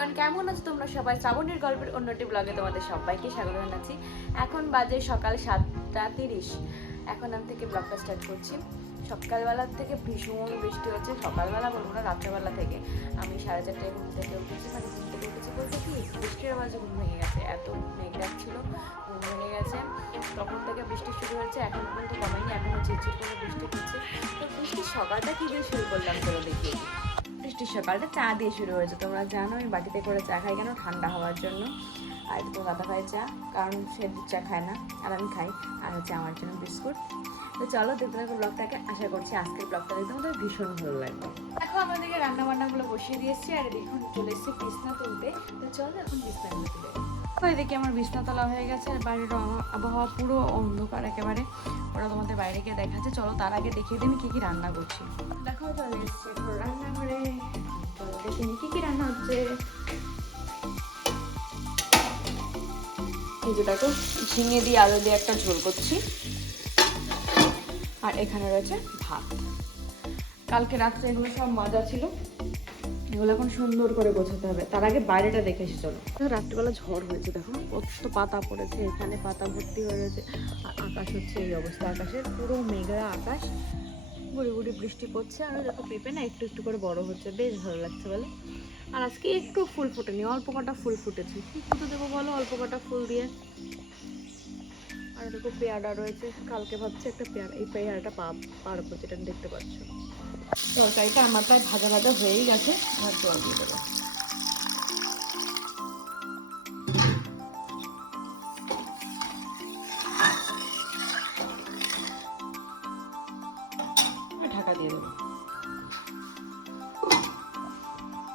Everyone, কেমন আছো তোমরা সবাই? শ্রাবণীর গল্পের অন্যটি ব্লগে তোমাদের সবাইকে স্বাগত জানাচ্ছি। এখন বাজে সকাল সাতটা তিরিশ। এখন আমি থেকে ব্লগটা স্টার্ট করছি। সকালবেলা থেকে ভীষণ বৃষ্টি হচ্ছে। সকালবেলা বলব না, রাত্রেবেলা থেকে। আমি সাড়ে চারটায় ঘুম থেকে উঠেছি। মানে ঘুম থেকে উঠেছি বলতে কি, বৃষ্টির আওয়াজে ঘুম ভেঙে গেছে। এত মেঘ ছিল ঘুম ভেঙে গেছে। তখন থেকে বৃষ্টি শুরু হয়েছে, এখন পর্যন্ত কমেনি। এখনও ঝিরঝির করে বৃষ্টি হচ্ছে। তো বৃষ্টির সকালটা কী দিয়ে শুরু করলাম চলো দেখিয়ে দিই। বৃষ্টির সকালটা চা দিয়ে শুরু হয়েছে। তোমরা জানো আমি বাটিতে করে চা খাই কেন? ঠান্ডা হওয়ার জন্য। আর তো দাদা ভাই চা, কারণ সে দুধ চা খায় না, আর আমি খাই, আর হচ্ছে আমার জন্য বিস্কুট। তো চলো থাকো ব্লগটাকে। আশা করছি আজকের ব্লগটা দেখতে আমাদের ভীষণ ভালো লাগবে। দেখো, আমাদেরকে রান্না বান্নাগুলো বসিয়ে দিয়েছি, আর দেখুন চলে এসেছি কৃষ্ণা তুলতে। তো চলো, এখন কৃষ্ণা তুলে তো এদিকে আমার বিছনা তোলা হয়ে গেছে, আর বাড়ির আবহাওয়া- পুরো অন্ধকার একেবারে। ওরা তোমাদের বাইরে গিয়ে দেখাচ্ছে। চলো তার আগে দেখিয়ে আমি কী কী রান্না করছি। দেখো, চলে এসছে রান্নাঘরে। দেখে নি কী কী রান্না হচ্ছে। এই যে দেখো, ঝিঙে দিয়ে আলু দিয়ে একটা ঝোল করছি। আর এখানে রয়েছে ভাত। কালকে রাত্রে এগুলো সব মজা ছিল। এগুলো এখন সুন্দর করে গোছাতে হবে। তার আগে বাইরেটা দেখে এসে চলো। রাত্রিবেলা ঝড় হয়েছে, দেখো। কত পাতা পড়েছে, এখানে পাতা ভর্তি হয়ে রয়েছে। আর আকাশ হচ্ছে এই অবস্থা, আকাশের পুরো মেঘলা আকাশ। গুড়ি গুড়ি বৃষ্টি পড়ছে আর দেখো পেঁপে না একটু একটু করে বড় হচ্ছে, বেশ ভালো লাগছে বলে। আর আজকে একটু ফুল ফোটেনি, অল্প কটা ফুল ফুটেছে। কি ফুটে দেবো বলো, অল্প কটা ফুল দিয়ে? আর দেখো পেয়ারা রয়েছে, কালকে ভাবছি একটা পেয়ারা, এই পেয়ারাটা পা পারব যেটা দেখতে পাচ্ছ তরকারিটা আমার প্রায় ভাজা ভাজা হয়েই গেছে আর জল দিয়ে দেবো। ঢাকা দিয়ে দেবো।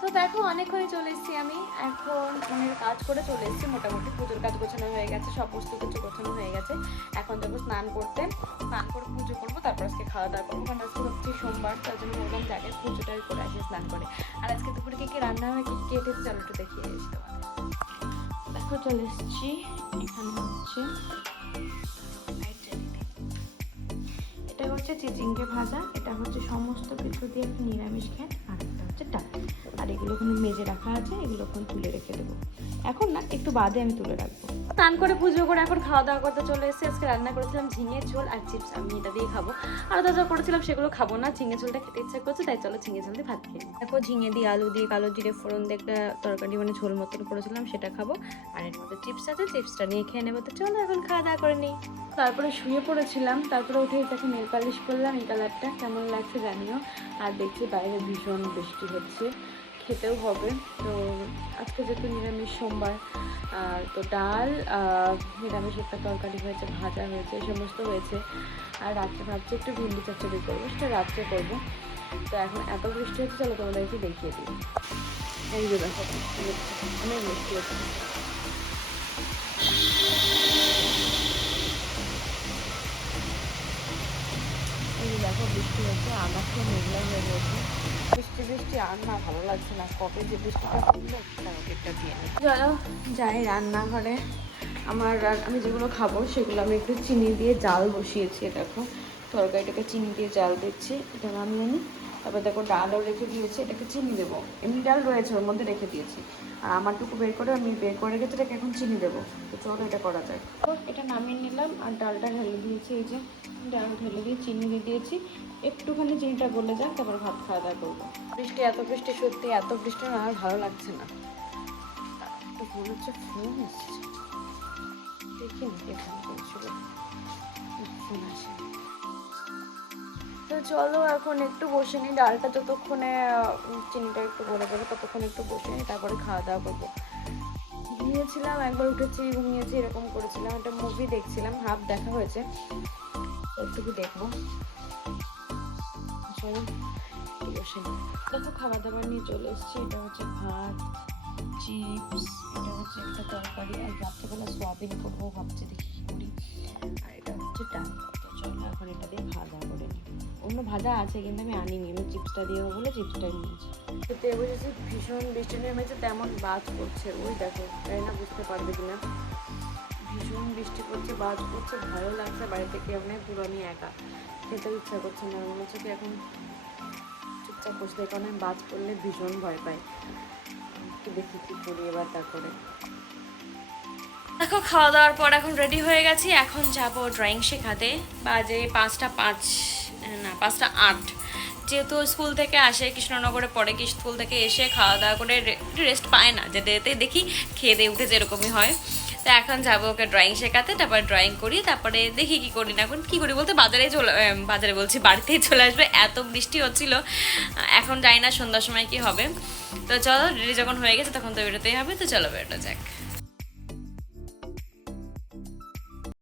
তো দেখো, অনেকক্ষণই চলে এসেছি আমি। এখন ফোনের কাজ করে চলে এসেছি। মোটামুটি পুজোর কাজ গোছানো হয়ে গেছে সমস্ত কিছু গোছানো হয়ে গেছে। এখন দেখো স্নান করতে। স্নান করে পুজো তারপর আজকে খাওয়া দাওয়া করব। কারণ আজকে হচ্ছে সোমবার, তার জন্য বললাম যে আগে পুজোটাই করে আসি, স্নান করে। আর আজকে দুপুরে কি কি রান্না হয়, কি কেটে চলো একটু দেখিয়ে এসে তোমার দেখো, চলে এসেছি। এখানে হচ্ছে এটা হচ্ছে চিচিঙ্গে ভাজা, এটা হচ্ছে সমস্ত কিছু দিয়ে নিরামিষ খেয়ে, আর একটা হচ্ছে ডাল। আর এগুলো ওখানে মেজে রাখা আছে এগুলো ওখানে তুলে রেখে দেবো। এখন না একটু বাদে আমি তুলে রাখব। স্নান করে পুজো করে এখন খাওয়া দাওয়া করতে চলে এসেছি। আজকে রান্না করেছিলাম ঝিঙে ঝোল আর চিপস। আমি এটা দিয়ে খাব। আর যা যা করেছিলাম সেগুলো খাব না। ঝিঙে ঝোলটা খেতে ইচ্ছা করছে তাই চলো ঝিঙে ঝোল দিয়ে ভাত খেয়ে। দেখো ঝিঙে দিয়ে আলু দিয়ে কালো জিরে ফোড়ন দিয়ে একটা তরকারি মানে ঝোল মতন করেছিলাম সেটা খাব। আর এর মধ্যে চিপস আছে চিপসটা নিয়ে খেয়ে নেব। তো চলো এখন খাওয়া দাওয়া করে নিই। তারপরে শুয়ে পড়েছিলাম। তারপরে উঠে এটাকে নেল পালিশ করলাম। এই কালারটা কেমন লাগছে জানিও। আর দেখছি বাইরে ভীষণ বৃষ্টি হচ্ছে। খেতেও হবে। তো আজকে যেহেতু নিরামিষ সোমবার তো ডাল নিরামিষ একটা তরকারি হয়েছে, ভাজা হয়েছে সমস্ত হয়েছে। আর রাত্রে ভাবছি একটু ভিন্ডি চচ্চড়ি করব, সেটা রাত্রে করব। তো এখন এত বৃষ্টি হচ্ছে, চলো তোমাদেরকে দেখিয়ে দিই। এই যে দেখো, অনেক বৃষ্টি হচ্ছে। এই দেখো, বৃষ্টি হচ্ছে, আকাশটা মেঘলা হয়ে গেছে বৃষ্টি বৃষ্টি আর না ভালো লাগছে না। কবে যে বৃষ্টিটা পড়ল একটা দিয়ে নিই চলো যাই রান্নাঘরে আমার আমি যেগুলো খাব সেগুলো আমি একটু চিনি দিয়ে জাল বসিয়েছি দেখো। তরকারিটাকে চিনি দিয়ে জাল দিচ্ছি এটা রান্না নিই। তারপর দেখো ডালও রেখে দিয়েছি, এটাকে চিনি দেবো। এমনি ডাল রয়েছে, ওর মধ্যে রেখে দিয়েছি। আর আমারটুকু বের করে আমি বের করে রেখেছি, এটাকে এখন চিনি দেবো। তো চলো এটা করা যায় এটা নামিয়ে নিলাম, আর ডালটা ঢেলে দিয়েছি, এই যে ডাল ঢেলে দিয়ে চিনি দিয়ে দিয়েছি। একটুখানি চিনিটা গলে যাক, তারপর ভাত খাওয়া দাওয়া করব। বৃষ্টি, এত বৃষ্টি, সত্যি এত বৃষ্টি আর ভালো লাগছে না। মনে হচ্ছে দেখি না কে ফোন তো চলো এখন একটু বসে নিই। ডালটা যতক্ষণে চিনিটা একটু গলে যাবে ততক্ষণ একটু বসে নিই, তারপরে খাওয়া দাওয়া করব। ঘুমিয়েছিলাম, একবার উঠেছি, ঘুমিয়েছি, এরকম করেছিলাম। একটা মুভি দেখছিলাম, হাফ দেখা হয়েছে। একটুকু দেখব। বসে দেখো খাবার দাবার নিয়ে চলে এসেছি। এটা হচ্ছে ভাত, চিপস, এটা হচ্ছে একটা তরকারি, আর রাত্রেবেলা সোয়াবিন করব, ভাবছি দেখি করি। আর এটা হচ্ছে ডাল। এখন এটা দিয়ে ভাজা করে নিই। অন্য ভাজা আছে কিন্তু আমি আনিনি, আমি চিপসটা দিয়ে বলে চিপসটা নিয়েছি। খেতে বসেছি, ভীষণ বৃষ্টি নেমেছে, তেমন বাজ পড়ছে ওই দেখো, তাই না বুঝতে পারবে কিনা? ভীষণ বৃষ্টি পড়ছে, বাজ পড়ছে ভালো লাগছে বাড়িতে কেউ নেই পুরো আমি একা। খেতে ইচ্ছা করছে না, মনে হচ্ছে কি এখন চুপচাপ বসতে কারণ বাজ পড়লে ভীষণ ভয় পাই। একটু দেখি কি করি এবার তারপরে দেখো খাওয়া দাওয়ার পর এখন রেডি হয়ে গেছি। এখন যাব ড্রয়িং শেখাতে। বাজে পাঁচটা পাঁচ, না, পাঁচটা আট। যেহেতু স্কুল থেকে আসে, কৃষ্ণনগরে পড়ে, কি স্কুল থেকে এসে খাওয়া দাওয়া করে রেস্ট পায় না। যেতে যেতে দেখি, খেয়ে দিয়ে উঠে যেরকমই হয়। তো এখন যাব ওকে ড্রয়িং শেখাতে, তারপর ড্রয়িং করি, তারপরে দেখি কি করি না এখন। কী করি বলতে, বাজারে চলে বাজারে বলছি, বাড়িতেই চলে আসবে। এত বৃষ্টি হচ্ছিল। এখন জানি না সন্ধ্যার সময় কি হবে। তো চলো রেডি যখন হয়ে গেছে, তখন তো বেরোতেই হবে। তো চলো বেরোটা যাক।